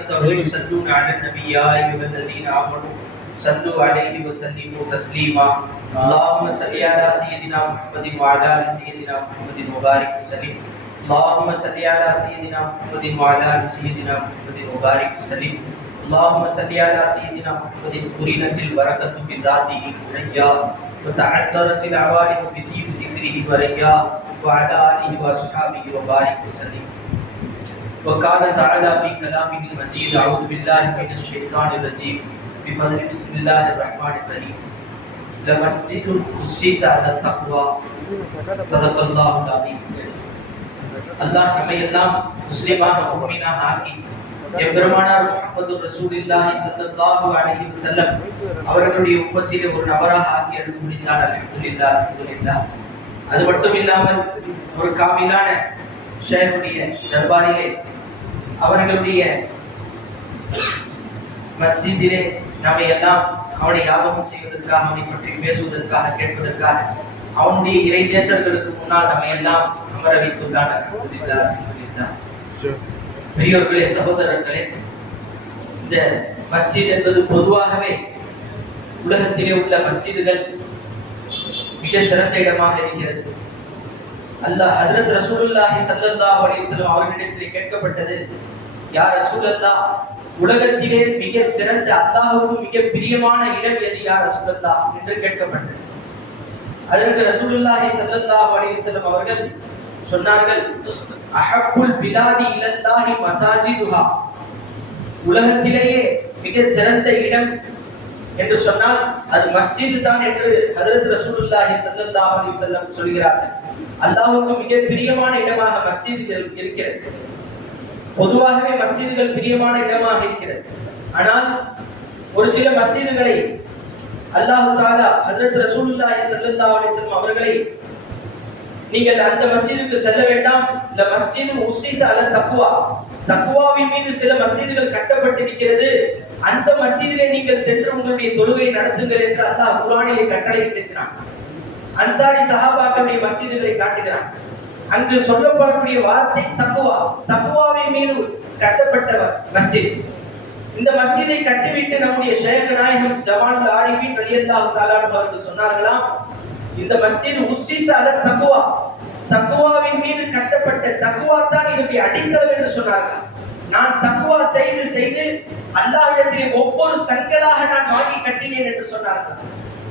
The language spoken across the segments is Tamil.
وملائكته يصلون على النبي يا أيها الذين آمنوا صلوا عليه وسلموا تسليما اللهم صل على سيدنا محمد وعلى آل سيدنا محمد وبارك وسلم اللهم صل على سيدنا محمد وعلى آل سيدنا محمد وبارك وسلم اللهم صل على سيدنا محمد قرنت البركة بذاته حيا وتعذرت العوالم بطيب ذكره وريا وعلى آله وصحبه وبارك وسلم. وقال تعالى في كلامه المجيد أعوذ بالله من الشيطان الرجيم بفضل بسم الله الرحمن الرحيم لمسجد أسس على التقوى صدق الله العظيم. அல்லாஹ் நம்மை எல்லாம் முஸ்லிமாக முஃமினாக ஆக்கி எம்பெருமானார் முஹம்மது ரசூலுல்லாஹி ஸல்லல்லாஹு அலைஹி வஸல்லம் அவர்களுடைய உம்மத்திலே ஒரு நபராக ஆக்கி அருள் புரிந்தார். அல்ஹம்துலில்லாஹ் அல்ஹம்துலில்லாஹ். அது மட்டும் இல்லாமல் ஒரு காமிலான ஷேகுடைய தர்பாரிலே அவர்களுடைய மஸ்ஜிதிலே நம்மை எல்லாம் அவனை ஞாபகம் செய்வதற்காக, அவனை பற்றி பேசுவதற்காக, கேட்பதற்காக, அவனுடைய இறை நேசர்களுக்கு முன்னால் நம்மை எல்லாம் அமர வைத்துள்ளான். அல்ஹம்துலில்லாஹ் அல்ஹம்துலில்லாஹ். பெரியோர்களே, சகோதரர்களே, இந்த மஸ்ஜித் என்பது பொதுவாகவே உலகத்திலே உள்ள மஸ்ஜிதுகள் மிக சிறந்த இடமாக இருக்கிறது. அல்லாஹ் ஹஜ்ரத் ரசூலுல்லாஹி ஸல்லல்லாஹு அலைஹி வஸல்லம் அவர்களிடத்திலே கேட்கப்பட்டது, யா ரசூலல்லாஹ், உலகத்திலே மிக சிறந்த அல்லாஹ்வுக்கு மிக பிரியமான இடம் எது யா ரசூலல்லாஹ் என்று கேட்கப்பட்டது. அதற்கு ரசூலுல்லாஹி ஸல்லல்லாஹு அலைஹி வஸல்லம் அவர்கள் சொன்னார்கள், அஹப்புல் பிலாதி இலல்லாஹி மசாஜிதுஹா, உலகத்திலேயே மிக சிறந்த இடம் என்று சொன்னால் அது மஸ்ஜித் தான் என்று ஹஜ்ரத் ரசூலுல்லாஹி ஸல்லல்லாஹு அலைஹி வஸல்லம் சொல்கிறார்கள். அல்லாஹ்வுக்கு மிக பிரியமான இடமாக மஸ்ஜிதுகள் இருக்கிறது. பொதுவாகவே மஸ்ஜிதுகள் பிரியமான இடமாக இருக்கிறது. ஆனால் ஒரு சில மஸ்ஜிதுகளை அல்லாஹ் தஆலா ஹஜ்ரத் ரசூலுல்லாஹி ஸல்லல்லாஹு அலைஹி வஸல்லம் அவர்களை, நீங்கள் அந்த மஸ்ஜிதுக்கு செல்ல வேண்டாம், இந்த மஸ்ஜிது உஸ்ஸிஸ அல தக்வா, தக்வாவின் மீது சில மஸ்ஜிதுகள் கட்டப்பட்டிருக்கிறது, அந்த மஸ்ஜிதிலே நீங்கள் சென்று உங்களுடைய தொழுகையை நடத்துங்கள் என்று அல்லாஹ் குர்ஆனிலே கட்டளையிட்டிருக்கிறான். அன்சாரி சஹாபாக்களுடைய மஸ்ஜிதுகளை காட்டுகிறான். அங்கு சொல்லப்படக்கூடிய வார்த்தை தக்வா, தக்வாவின் மீது கட்டப்பட்ட மஸ்ஜித். இந்த மஸ்ஜிதை கட்டிவிட்டு நம்முடைய ஷேக் நாயகம் ஜமானுல் ஆரிஃபின் ரலியல்லாஹு தஆலா அவர்கள் சொன்னார்களாம், இந்த மஸ்ஜித் உஸ்ஸிஸ அல தக்வா, தக்வாவின் மீது கட்டப்பட்ட, தக்வா தான் இதனுடைய அடித்தளம் என்று சொன்னார்கள். நான் தக்வா செய்து செய்து அல்லாஹ்விடத்திலே ஒவ்வொரு சங்கலாக நான் வாங்கி கட்டினேன் என்று சொன்னார்கள்.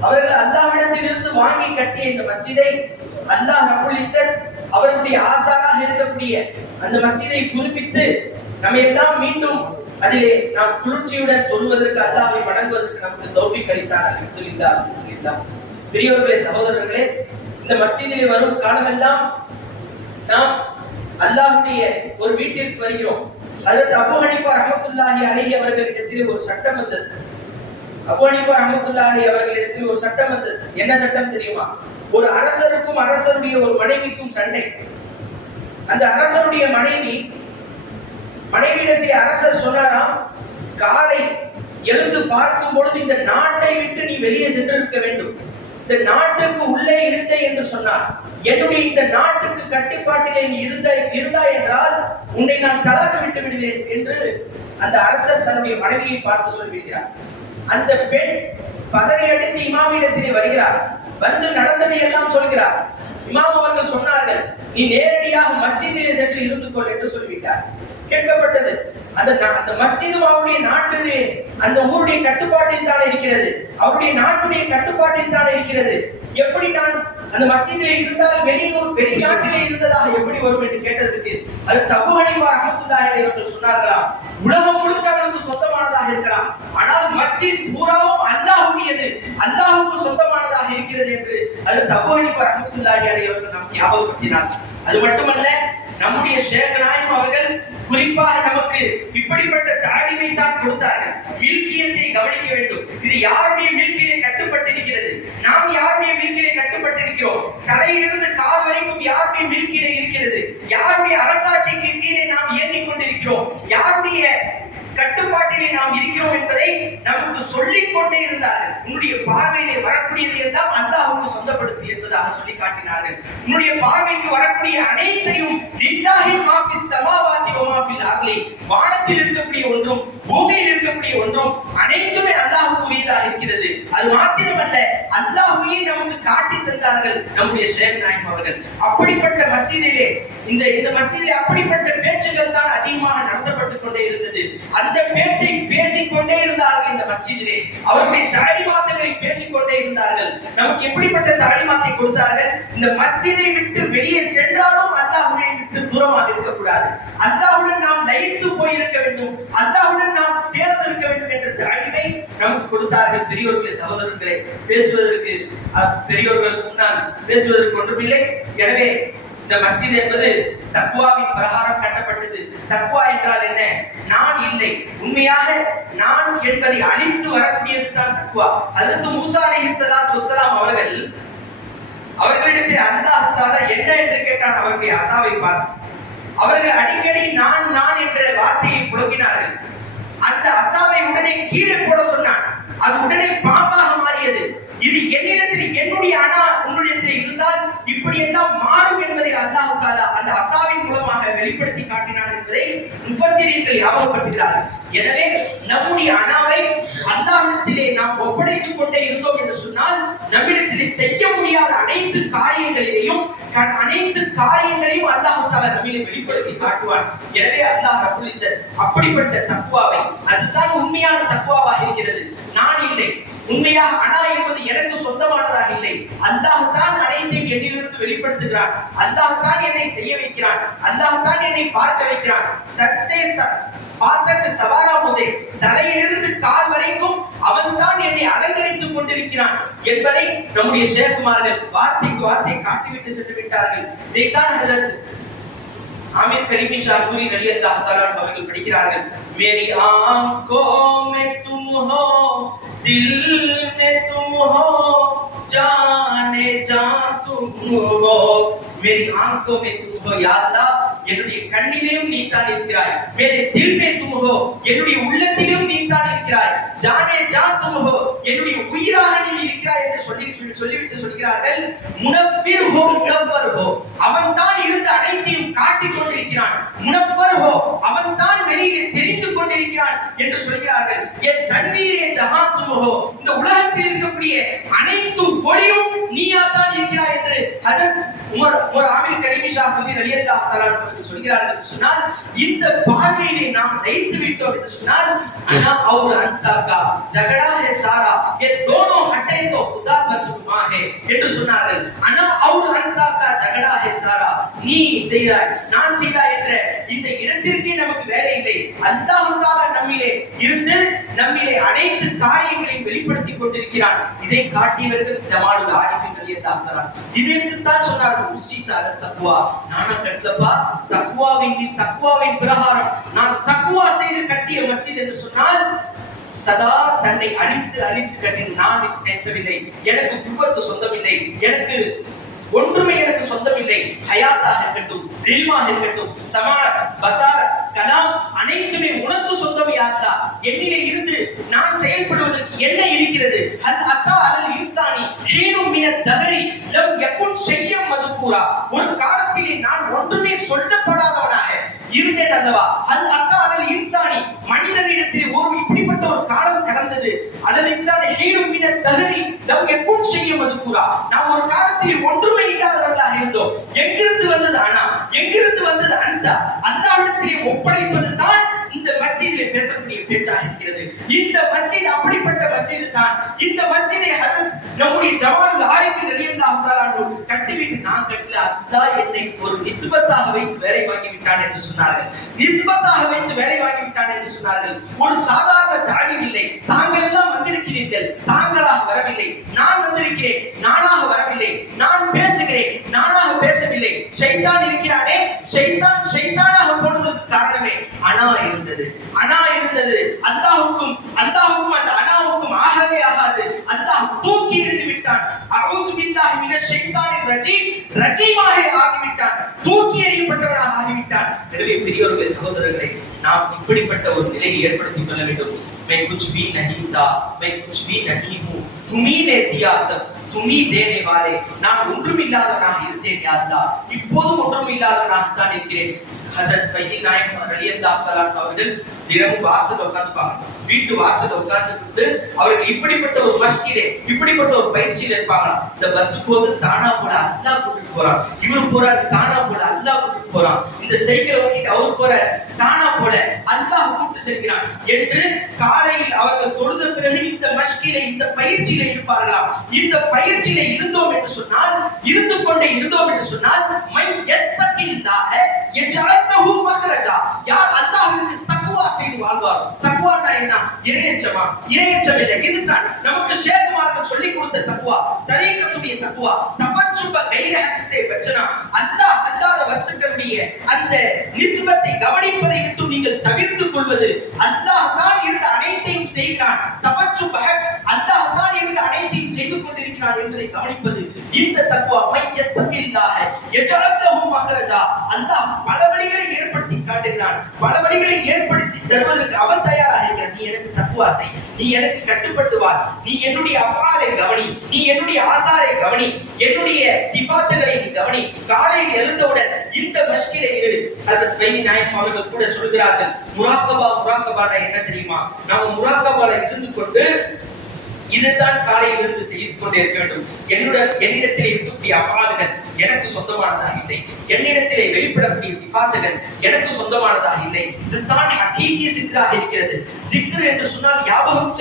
அவர்கள் அல்லாஹ்விடத்திலிருந்து வாங்கி கட்டிய இந்த மஸ்ஜிதை அல்லாஹ் ரப்புல் இஸ்ஸத் அவருடைய ஆசாராக இருக்கக்கூடிய அந்த மஸ்ஜிதை புதுப்பித்து நம்ம எல்லாம் மீண்டும் அதிலே நாம் குளிர்ச்சியுடன் தொழுவதற்கு, அல்லாஹ்வை வணங்குவதற்கு நமக்கு தௌஃபீக் அளித்தார். அல்ஹம்துலில்லாஹ் அல்ஹம்துலில்லாஹ். பெரியவர்களே, சகோதரர்களே, இந்த மஸ்ஜிதிலே வரும் காலமெல்லாம் நாம் அல்லாஹ்வுடைய ஒரு வீட்டிற்கு வருகிறோம். ஹஜ்ரத் அபூ ஹனீஃபா ரஹ்மத்துல்லாஹி அலைஹி அவர்களிடத்திலே ஒரு சட்டம் வந்தது. அபூ ஹனீஃபா ரஹ்மத்துல்லாஹி அலைஹி அவர்களிடத்திலே ஒரு சட்டம் வந்தது. என்ன சட்டம் தெரியுமா? ஒரு அரசருக்கும் அரசருடைய ஒரு மனைவிக்கும் சண்டை. அந்த அரசருடைய மனைவியிடத்திலே அரசர் சொன்னாராம், காலை எழுந்து பார்க்கும் பொழுது இந்த நாட்டை விட்டு நீ வெளியே சென்றிருக்க வேண்டும், இந்த நாட்டுக்கு உள்ளே இருந்த என்று சொன்னார். என்னுடைய இந்த நாட்டுக்கு கட்டுப்பாட்டிலே நீ இருந்தாய் என்றால் உன்னை நான் தலாக்கு விட்டு விடுவேன் என்று அந்த அரசர் தன்னுடைய மனைவியை பார்த்து சொல்லிவிடுகிறார். அந்த பெண் பதறி அடித்து இமாமிடத்திலே வருகிறார். வந்து நடந்ததை எல்லாம் சொல்கிறார். இமாம் அவர்கள் சொன்னார்கள், நீ நேரடியாக மஸ்ஜிதிலே சென்று இருந்து கொள் என்று சொல்லிவிட்டார். கேட்கப்பட்டது, அந்த மஸ்ஜிதும் அவருடைய நாட்டிலே அந்த ஊருடைய கட்டுப்பாட்டில் தான் இருக்கிறது, அவருடைய நாட்டுடைய கட்டுப்பாட்டில் தான் இருக்கிறது, எப்படி நான் அந்த மஸ்ஜிதிலே இருந்தால் வெளிநாட்டிலே இருந்ததாக எப்படி வரும் என்று கேட்டதற்கு அது அபூ ஹனீஃபா ரஹ்மத்துல்லாஹி அலைஹி அவர்கள் சொன்னார்களாம், உலகம் முழுக்க அவனுக்கு சொந்தமானதாக இருக்கலாம், ஆனால் மஸ்ஜித் பூராவும் அல்லாஹ்வுடையது, அல்லாஹ்வுக்கு சொந்தமானதாக இருக்கிறது என்று அது அபூ ஹனீஃபா ரஹ்மத்துல்லாஹி அலைஹி அவர்கள் நமக்கு ஞாபகப்படுத்தினார். அது மட்டுமல்ல, நம்முடைய ஷேக் நாயிம் அவர்கள் குறிப்பாக நமக்கு இப்படிப்பட்ட தாலிமை தான் கொடுத்தார்கள். மில்கியத்தை கவனிக்க வேண்டும். இது யாருடைய மில்கிலே கட்டுப்பட்டிருக்கிறது, நாம் யாருடைய மில்கிலே கட்டுப்பட்டிருக்கிறோம், தலையிலிருந்து கால் வரைக்கும் யாருடைய மில்கிலே இருக்கிறது, யாருடைய அரசாட்சிக்கு கீழே நாம் இயங்கிக் கொண்டிருக்கிறோம், யாருடைய கட்டுப்பாட்டிலே நாம் இருக்கிறோம் என்பதை நமக்கு சொல்லிக் கொண்டே இருந்தார்கள். உன்னுடைய பார்வையிலே வரக்கூடியது எல்லாம் அல்லாஹ்வுக்கு சொந்தப்படுத்தி என்பதாக சொல்லி காட்டினார்கள். உன்னுடைய பார்வைக்கு வரக்கூடிய அனைத்தையும் லில்லாஹி மா ஃபிஸ் ஸமாவாதி வ மா ஃபில் அர்லி, வானத்தில் இருக்கக்கூடிய ஒன்றும் பூமியில் இருக்கக்கூடிய ஒன்றும் அனைத்துமே அல்லாஹ்வுக்கு உரியதாக இருக்கிறது. அது மாத்திரமல்ல, அல்லாஹ்வையே நமக்கு காட்டி தந்தார்கள் நம்முடைய ஷேக் நாயிம் அவர்கள். அப்படிப்பட்ட மஸ்ஜிதிலே இந்த மஸ்ஜிதிலே அப்படிப்பட்ட பேச்சுகள் தான் அதிகமாக நடத்தப்பட்டுக் கொண்டே இருந்தது. அந்த பேச்சை பேசிக்கொண்டே இருந்தார்கள் இந்த மஸ்ஜிதிலே. அவருடைய தாலிமாத்துகளை பேசிக்கொண்டே இருந்தார்கள். நமக்கு எப்படிப்பட்ட தாலிமாத்தை கொடுத்தார்கள்? இந்த மஸ்ஜிதை விட்டு வெளியே சென்றாலும் அல்லாஹ்வை விட்டு தூரமாக இருக்கக்கூடாது, அல்லாஹ்வுடன் நாம் லயித்து போயிருக்க வேண்டும், அல்லாஹ்வுடன் நாம் சேர்ந்து இருக்க வேண்டும் என்ற தாலிமை நமக்கு கொடுத்தார்கள். பெரியோர்களே, சகோதரர்களே, பேசுவதற்கு பெரியோர்களுக்கு முன்னால் பேசுவதற்கு ஒன்றுமில்லை. எனவே இந்த மஸ்ஜித் என்பது தக்வாவின் பிரகாரம் கட்டப்பட்டது. தக்வா என்றால் என்ன? நான் இல்லை, உண்மையாக நான் என்பதை அழித்து வரக்கூடியது தான் தக்வா. ஹஜ்ரத் மூசா அலைஹிஸ்ஸலாத்து வஸ்ஸலாம் அவர்களிடத்தில் அல்லாஹ் தஆலா என்ன என்று கேட்டான். அவர்களுடைய அசாவை பார்த்து அவர்கள் அடிக்கடி நான் நான் என்ற வார்த்தையை புழங்கினார்கள். அந்த அசாவை உடனே கீழே போட சொன்னான். அது உடனே பாம்பாக மாறியது. இது என்னிடத்தில், என்னுடைய அணா உன்னிடத்தில் இருந்தால் இப்படி எல்லாம் மாறும் என்பதை அல்லாஹ் தஆலா அந்த அசாவின் மூலமாக வெளிப்படுத்தி காட்டினான் என்பதை முஃபஸ்ஸிரீன்கள் ஞாபகப்படுத்துகிறார்கள். எனவே நம்முடைய அணாவை அல்லாஹ்விடத்திலே நாம் ஒப்படைத்துக் கொண்டே இருந்தோம் என்று சொன்னால் நம்மிடத்திலே செய்ய முடியாத அனைத்து காரியங்களையும் அல்லாஹ் தஆலா நம்மிலே வெளிப்படுத்தி காட்டுவான். எனவே அல்லாஹ் ரப்பல் இஸ்ஸத் அப்படிப்பட்ட தக்வாவை, அதுதான் உண்மையான தக்வாவாக இருக்கிறது. நான் இல்லை, உண்மையாக அனா என்பது எனக்கு சொந்தமானதாக இல்லை. அல்லாஹ் தான் அனைத்தையும் என்னிலிருந்து வெளிப்படுத்துகிறான். அல்லாஹ் தான் என்னை செய்ய வைக்கிறான். அல்லாஹ் தான் என்னை பார்க்க வைக்கிறான். சர்சே பார்த்தக்கு சவாரா முஜே, தலையிலிருந்து கால் வரைக்கும் அவன் தான் என்னை அலங்கரித்துக் கொண்டிருக்கிறான் என்பதை நம்முடைய ஷேகுமார்கள் வார்த்தைக்கு வார்த்தை காட்டிவிட்டு சென்று விட்டார்கள். இதைத்தான் ஹஜ்ரத் आमिर करीमी शाहपुरी रली अल्लाह ताला அவர்கள் படிக்கிறார்கள். मेरी आंखों में तुम हो, दिल में तुम हो, जाने जा तुम हो, मेरी आंखों में तुम हो, या अल्लाह என்னுடைய கண்ணிலேயும் நீ தான் இருக்கிறாய், मेरे दिल में तुम हो, என்னுடைய உள்ளத்திலும் நீ தான் இருக்கிறாய், जाने जा तुम हो, என்னுடைய உயிராக நீ இருக்கிறாய் என்று சொல்லிவிட்டு சொல்கிறார்கள். முனவ்விர் ஹோ முனவ்வர் ஹோ, அவன் தான் இருந்து அனைத்தையும் காட்டிக் கொண்டிருக்கிறான். முனவ்வர் ஹோ, அவன் தான் வெளியே தெரிந்து கொண்டிருக்கிறான் என்று சொல்கிறார்கள். என் தன்வீரே ஜஹான் தும் ஹோ, இந்த உலகத்தில் இருக்கக்கூடிய அனைத்து ஒளியும் நீயா தான் இருக்கிறாய் என்று ஹஜ்ரத் உமர் ஆமிர் கரீமி ஷாஹ்புரி ரலியல்லாஹு தஆலா அவர்கள் சொல்கிறார்கள் என்று சொன்னால், இந்த பார்வையிலே நாம் லயித்து விட்டோம் என்று சொன்னால், அனா और अंता का झगड़ा है सारा, ये दोनों हटे तो खुदा बस हुआ है என்று சொன்னார்கள். அனா और अंता का झगड़ा है सारा, நீ செய்தாய் நான் செய்தாய் என்ற இந்த இடத்திற்கே நமக்கு வேலை இல்லை. அல்லாஹ் தஆலா நம்மிலே இருந்து நம்மிலே அனைத்து காரியங்களையும் வெளிப்படுத்திக் கொண்டிருக்கிறான். இதை காட்டியவர்கள் ஜமாலுல் ஆரிஃபின் ரலியல்லாஹு தஆலா. இதற்கு தான் சொன்னார்கள் உஸ்ஸிஸ அல தக்வா, நானா கட்டலப்பா தக்வாவின் பிரகாரம் நான் தக்வா செய்து கட்டிய மஸ்ஜித் என்று சொன்னால், சதா தன்னை அழித்து கட்டின நான் கேட்கவில்லை, எனக்கு குவத்து சொந்தமில்லை, எனக்கு ஒன்றுமே எனக்கு சொந்தமில்லை. ஹயாத்தாக இருக்கட்டும், இல்மாக இருக்கட்டும், சமா பசார் கலாம் அனைத்துமே உனக்கு சொந்தம் யா அல்லாஹ். என்னிலே இருந்து நான் செயல்படுவதற்கு என்ன இருக்கிறது? ஹல் அத்தா அலல் இன்சானி ஹீனும் மினத் தஹரி லம் யகுன் ஷையம் மதுகூரா, ஒரு காலத்திலே நான் ஒன்றுமே சொல்லப்படாதவனாக இருந்தேன் அல்லவா? ஹல் அத்தா அலல் இன்சானி, மனிதனிடத்தில் ஒரு இப்படிப்பட்ட ஒரு காலம் கடந்தது. அலல் இன்சானி ஹீனும் மினத் தஹரி லம் யகுன் ஷையம் மதுகூரா, நாம் ஒரு காலத்தில் ஒன்றுமே இல்லாதவர்களாக இருந்தோம். எங்கிருந்து வந்தது அனா, எங்கிருந்து வந்தது அந்த? அல்லாஹ்விடத்திலே ஒப்படைப்பது தான் இந்த மஸ்ஜிதிலே பேசக்கூடிய பேச்சாக இருக்கிறது. இந்த மஸ்ஜித் அப்படிப்பட்ட மஸ்ஜித் தான். இந்த மஸ்ஜிதை ஹஜ்ரத் நம்முடைய ஜமாலுல் ஆரிஃபின் ரலியல்லாஹு தஆலா கட்டிவிட்டு நான் கட்டல, அல்லாஹ் என்னை ஒரு நிஸ்பத்தாக வைத்து வேலை வாங்கி விட்டான் என்று சொன்னார்கள். நிஸ்பத்தாக வைத்து வேலை வாங்கி விட்டான் என்று சொன்னார்கள். ஒரு சாதாரண தாலிம் இல்லை. தாங்கள் எல்லாம் வந்திருக்கிறீர்கள், தாங்களாக வரவில்லை. நான் வந்திருக்கிறேன், நானாக வரவில்லை. நான் பேசுகிறேன், நானாக பேசவில்லை. ஷைத்தான் இருக்கிறானே, ஷைத்தானாக போனதுக்கு காரணமே அனா இருந்தது. அல்லாஹ்வுக்கும் அந்த அனாவுக்கும் ஆகவே ஆகாது. அல்லாஹ் தூக்கி எறிந்து விட்டான். அஊது பில்லாஹி மினஷ் ஷைத்தானிர் ரஜீம், ரஜீமாக ஆகிவிட்டான், தூக்கி எறியப்பட்டவனாக ஆகிவிட்டான். எனவே பெரியோர்களே, சகோதரர்களே, நாம் இப்படிப்பட்ட ஒரு நிலையை ஏற்படுத்திக் கொள்ள வேண்டும். मैं कुछ भी नहीं था, मैं कुछ भी नहीं हूँ, तुम्ही ने दिया सब, तुम्ही देने वाले. நான் ஒன்றுமில்லாதவனாக இருந்தேன் யா அல்லாஹ், இப்போதும் ஒன்றுமில்லாதவனாக தான் இருக்கிறேன். ஹஜ்ரத் ஃபைதி நாயகம் ரலியல்லாஹு தஆலா அவர்கள் தினமும் வாசல்ல உட்கார்ந்துப்பாங்க. வீட்டு வாசல்ல உட்கார்ந்துட்டு அவர்கள் இப்படிப்பட்ட ஒரு மஸ்ஜிதிலே இப்படிப்பட்ட ஒரு பயிற்சியில இருப்பாங்க. இந்த பஸ் போது தானா போல அல்லாஹ் கூட்டிட்டு போறான், இவர் போறாரு தானா போல அல்லாஹ் கூட்டிட்டு போறான், இந்த சைக்கிளை ஓட்டிட்டு அவர் போற தானா போல அல்லாஹ் கூட்டிட்டு செல்கிறான் என்று காலையில் அவர்கள் தொழுத பிறகு இந்த மஸ்ஜிதிலே இந்த பயிற்சியில இருப்பார்களாம். இந்த பயிற்சியில இருந்தோம் என்று சொன்னால், இருந்து கொண்டே இருந்தோம் என்று சொன்னால், மை யத்தகில்லாஹ யஜஅல்ஹு மக்ரஜா, யார் அல்லாஹ்வுக்கு தக்வா செய்து வாழ்வார். தக்வானா என்ன? இறையச்சமா? இறையச்சம் இல்லை. இதுதான் நமக்கு ஷேக்மார்கள் சொல்லி கொடுத்த தக்வா, தரீகத்துடைய தக்வா. தபச்சுப கைர ஹக்ஸே பச்சனா, அல்லாஹ் அல்லாஹ்வுடைய வஸ்துக்களுடைய அந்த நிஸ்பத்தை கவனிப்பதை விட்டு நீங்கள் தவிர்த்துக் கொள்வது. அல்லாஹ் தான் இருந்து அனைத்தையும் செய்கிறான். தபச்சுப அல்லாஹ் தான் இருந்து அனைத்தையும் செய்து கொண்டிருக்கிறான் என்பதை கவனிப்பது. இந்த தக்வா மை யத்தகில்லாஹ யஜஅல்ஹு மக்ரஜா, அல்லாஹ் பல வழிகளை ஏற்படுத்தி காட்டுகிறான். பல வழிகளை ஏற்படுத்தி தருவதற்கு அவன் தயாராக இருக்கிறான். நீ எனக்கு தக்வா செய், நீ எனக்கு கட்டுப்பட்டு வா, நீ என்னுடைய அஃஆலை கவனி, நீ என்னுடைய ஆசாரை கவனி, என்னுடைய சிஃபாத்துகளை நீ கவனி. காலையில் எழுந்தவுடன் இந்த மஸ்ஜிதிலே இரு. ஹஜ்ரத் ஃபைதி நாயகம் அவர்கள் கூட சொல்கிறார்கள், முராக்கபா என்ன தெரியுமா? நாம் முராக்கபால இருந்து கொண்டு இதுதான் காலையில் இருந்து செய்து கொண்டே இருக்க வேண்டும். என்னிடத்திலே இருக்கக்கூடிய அஃஆல்கள் எனக்கு சொந்தமானதாக இல்லை, என்னிடத்திலே வெளிப்படக்கூடிய சிஃபாத்துகள் எனக்கு சொந்தமானதாக இல்லை. இதுதான் ஹகீகி சிக்ராக இருக்கிறது. சிக்ர் என்று சொன்னால் ஞாபகம்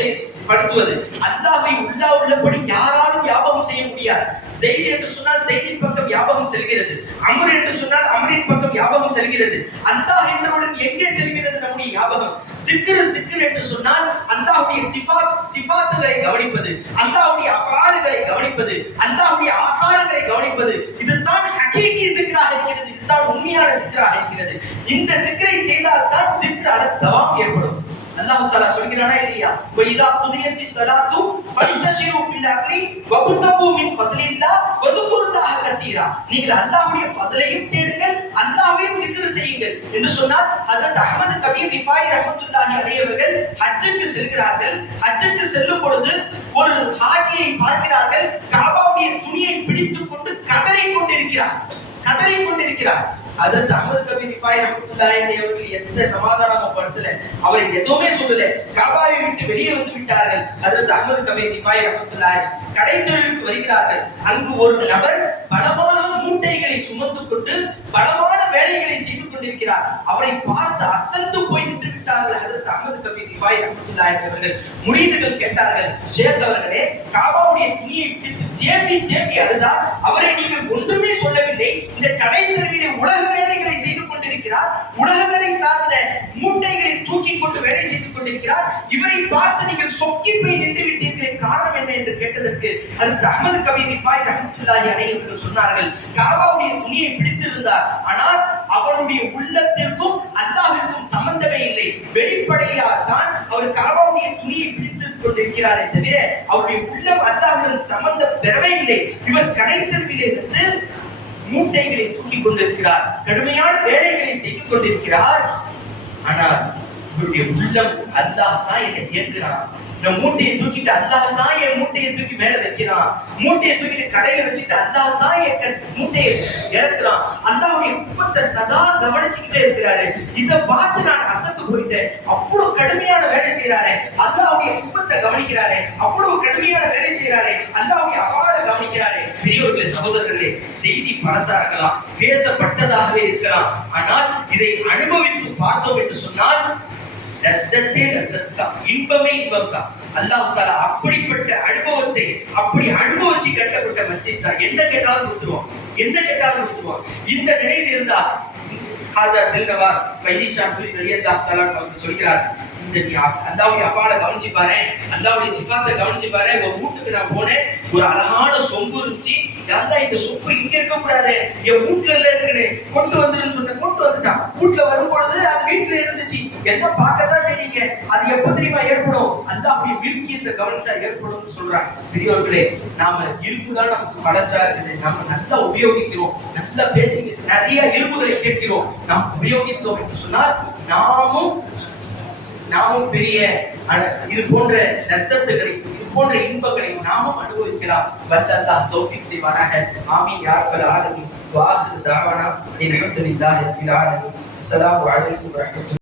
படுத்துவது. அல்லாஹ்வை உள்ளபடி யாராலும் ஞாபகம் செய்ய முடியாது. செய்தி என்று சொன்னால் செய்தியின் பக்கம் ஞாபகம் செல்கிறது, அம்ர் என்று சொன்னால் அம்ரின் பக்கம் ஞாபகம் செல்கிறது. அல்லாஹ் என்றவுடன் எங்கே செல்கிறது நம்முடைய ஞாபகம்? சிக்ர் என்று சொன்னால் அல்லாஹ்வுடைய சிஃபாத்துகளை கவனிப்பது, அல்லாஹ்வுடைய அஃஆல்களை கவனிப்பது, அல்லாஹ்வுடைய ஆசாரங்களை கவனிப்பது. இதுதான் ஹகீகி சிக்ராக இருக்கிறது. இதுதான் உண்மையான சிக்ராக இருக்கிறது. இந்த சிக்ரை செய்தால் தான் சிக்ர் அல தவாம் ஏற்படும். அல்லாஹ் தஆலா சொல்கிறானா இல்லையா? வைதா குதியத்தி ஸலாத்து ஃபன்தஷிரு ஃபில் அர்லி வபுதகு மின் ஃபத்லில்லாஹ் வஸ்குருல்லாஹ கஸீரா. நீங்கள் அல்லாஹ்வுடைய ஃபத்லையும் தேடுங்கள், அல்லாஹ்வையும் சிக்ர் செய்யுங்கள் என்று சொன்னால், ஹஜ்ரத் அஹ்மத் கபீர் ரிஃபாயி ரஹ்மத்துல்லாஹி அலைஹி அவர்கள் ஹஜ்ஜுக்கு செல்கிறார்கள். ஹஜ்ஜுக்கு செல்லும் பொழுது ஒரு ஹாஜியை பார்க்கிறார்கள். காபாவுடைய துணியை பிடித்துக் கொண்டு கதறிக் கொண்டிருக்கிறார். ஹஜ்ரத் அஹ்மத் கபீர் ரிஃபாயி ரஹ்மத்துல்லாஹி அலைஹி அவர்கள் எந்த சமாதானமும் படுத்தல, அவரை எதுவுமே சொல்லல. காபாவை விட்டு வெளியே வந்து விட்டார்கள். ஹஜ்ரத் அஹ்மத் கபீர் ரிஃபாயி ரஹ்மத்துல்லாஹி கடைத்தெருவுக்கு வருகிறார்கள். அங்கு ஒரு நபர் பலமான மூட்டைகளை சுமந்து கொண்டு பலமான வேலைகளை செய்து கொண்டிருக்கிறார். அவரை பார்த்து அசந்து போய் நின்று விட்டார்கள். ஹஜ்ரத் அஹ்மத் கபீர் ரிஃபாயி ரஹ்மத்துல்லாஹி அவர்கள் முரீதுகள் கேட்டார்கள், ஷேக் அவர்களே, காபாவுடைய துணியை பிடித்து தேம்பி அழுதார். அவரை நீங்கள் ஒன்றுமே சொல்லவில்லை. இந்த கடைத்தெருவிலே உலக வேலைகளை செய்து கொண்டிருக்கிறார், உலக வேலை சார்ந்த மூட்டைகளை தூக்கி கொண்டு வேலை செய்து கொண்டிருக்கிறார். இவரை பார்த்து நீங்கள் சொக்கி போய் நின்று விட்டீர்களே, காரணம் என்ன என்று கேட்டதற்கு ஹஜ்ரத் அஹ்மத் கபீர் ரிஃபாயி ரஹ்மத்துல்லாஹி அலைஹி அவர்கள் சொன்னார்கள், காபாவுடைய துணியை பிடித்திருந்தார், ஆனால் அவருடைய உள்ளத்திற்கும் அல்லாஹ்விற்கும் சம்பந்தமே இல்லை. வெளிப்படையாக தான் அவர் காபாவுடைய துணியை பிடித்துக் கொண்டிருக்கிறாரே தவிர அவருடைய உள்ளம் அல்லாஹ்வுடன் சம்பந்தம் பெறவே இல்லை. இவர் கடைத்தெருவிலே இருந்து மூட்டைகளை தூக்கி கொண்டிருக்கிறார், கடுமையான வேலைகளை செய்து கொண்டிருக்கிறார். ஆனால் இவருடைய உள்ளம் அல்லாஹ் தான் என்னை இயக்குறான். நான் மூட்டையை தூக்கிட்டு அல்லாஹ் தான் என் மூட்டையை தூக்கி மேல வைக்கிறான். மூட்டையை தூக்கிட்டு கடையில வச்சுட்டு அல்லாஹ் தான் என் மூட்டையை இறக்குறான். அல்லாஹ்வுடைய குப்பத்தை சதா கவனிச்சுக்கிட்டே இருக்கிறாரு. இதை பார்த்து நான் அசந்து போயிட்டேன். அவ்வளவு கடுமையான வேலை செய்யறாரு, அல்லாஹ்வுடைய குப்பத்தை கவனிக்கிறாரு. அவ்வளவு கடுமையான வேலை செய்யறாரு, அல்லாஹ்வுடைய அஃஆலை கவனிக்கிறாரு. பெரியவர்களே, சகோதரர்களே, செய்தி பழசா இருக்கலாம், பேசப்பட்டதாகவே இருக்கலாம். ஆனால் இதை அனுபவித்து பார்த்தோம் என்று சொன்னால் இன்பமே இன்பம் தான். அல்லாஹ் தஆலா அப்படிப்பட்ட அனுபவத்தை அப்படி அனுபவிச்சு கட்டப்பட்ட மஸ்ஜித் தான். என்ன கேட்டாலும் கொடுத்துருவோம். இந்த நிலையில் இருந்தா ஹாஜா தில்நவாஸ் ஃபைதி ஷாஃபி ரலியல்லாஹு தஆலா அவர்கள் சொல்கிறார், இந்த நீ அல்லாஹ்வுடைய அஃஆலை கவனிச்சு பாரு, அல்லாஹ்வுடைய சிஃபாத்தை கவனிச்சு பாரு. ஒரு வீட்டுக்கு நான் போனேன், ஒரு அழகான சொம்பு இருந்துச்சு. அல்லாஹ் இந்த சொம்பு இங்க இருக்க கூடாது, என் வீட்டுல இருக்குன்னு கொண்டு வந்துருன்னு சொன்னேன். கொண்டு வந்துட்டான். வீட்டுல வரும்பொழுது அது வீட்டுல இருந்துச்சு. எல்லாம் பார்க்கத்தான் செய்றீங்க. அது எப்ப தெரியுமா ஏற்படும்? அல்லாஹ்வுடைய மில்கியத்தை கவனிச்சா ஏற்படும் சொல்றாங்க. பெரியவர்களே, நாம இல்முதான் நமக்கு பழசா இருக்குது. நம்ம நல்லா உபயோகிக்கிறோம், நல்லா பேசி நிறைய இல்முகளை கேட்கிறோம். நாம் உபயோகித்தோம் என்று சொன்னால் நாமும் பெரிய இது போன்ற லஸ்ஸத்துகளை, இது போன்ற இன்பங்களை நாமும் அனுபவிக்கலாம். வல்லல்லாஹ் தௌஃபீக் செய்வானாக. ஆமீன் யா ரப்பல் ஆலமீன். வ ஆகிரு தஅவானா அல்ஹம்துலில்லாஹி ரப்பில் ஆலமீன். அஸ்ஸலாமு அலைக்கும் வ ரஹ்மத்துல்லாஹி